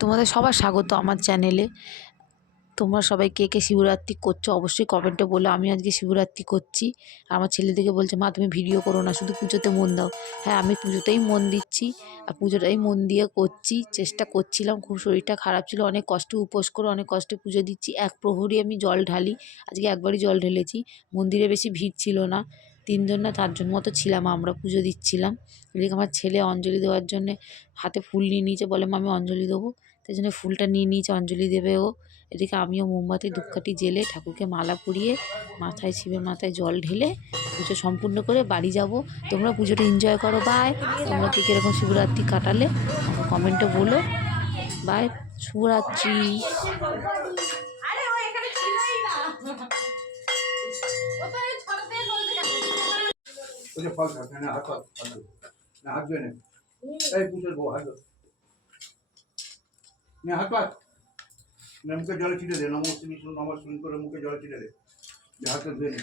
তোমাদের সবার স্বাগত আমার চ্যানেলে। তোমরা সবাই কে কে শিবরাত্রি করছো অবশ্যই কমেন্টে বলো। আমি আজকে শিবরাত্রি করছি। আমার ছেলে থেকে বলছে, মা তুমি ভিডিও করো না, শুধু পুজোতে মন দাও। হ্যাঁ, আমি পুজোতেই মন দিচ্ছি আর পুজোটাই মন দিয়ে করছি, চেষ্টা করছিলাম। খুব শরীরটা খারাপ ছিল, অনেক কষ্টে উপোস করে অনেক কষ্টে পুজো দিচ্ছি। এক প্রহরী আমি জল ঢালি, আজকে একবারই জল ঢেলেছি। মন্দিরে বেশি ভিড় ছিল না, 3 জন না 4 জন মতো ছিলাম, আমরা পুজো দিচ্ছিলাম। এদিকে আমার ছেলে অঞ্জলি দেওয়ার জন্যে হাতে ফুল নিয়ে নিয়েছে, বলে মা আমি অঞ্জলি দেবো, তাই জন্য ফুলটা নিয়ে নিয়েছে, অঞ্জলি দেবে ও। এদিকে আমিও মোমবাতি ধূপকাঠি জেলে ঠাকুরকে মালা পরিয়ে মাথায় শিবের মাথায় জল ঢেলে পুজো সম্পূর্ণ করে বাড়ি যাব। তোমরা পুজোটা এনজয় করো। বাই। তোমরা কি কীরকম শিবরাত্রি কাটালে আমাকে কমেন্টে বলো। বাই, শুভরাত্রি। মুখে জলে ছিটে দে, নমস্তে বিষ্ণু নমস্তে করে মুখে জলে ছিটে দে, হাতে ধুয়ে নে।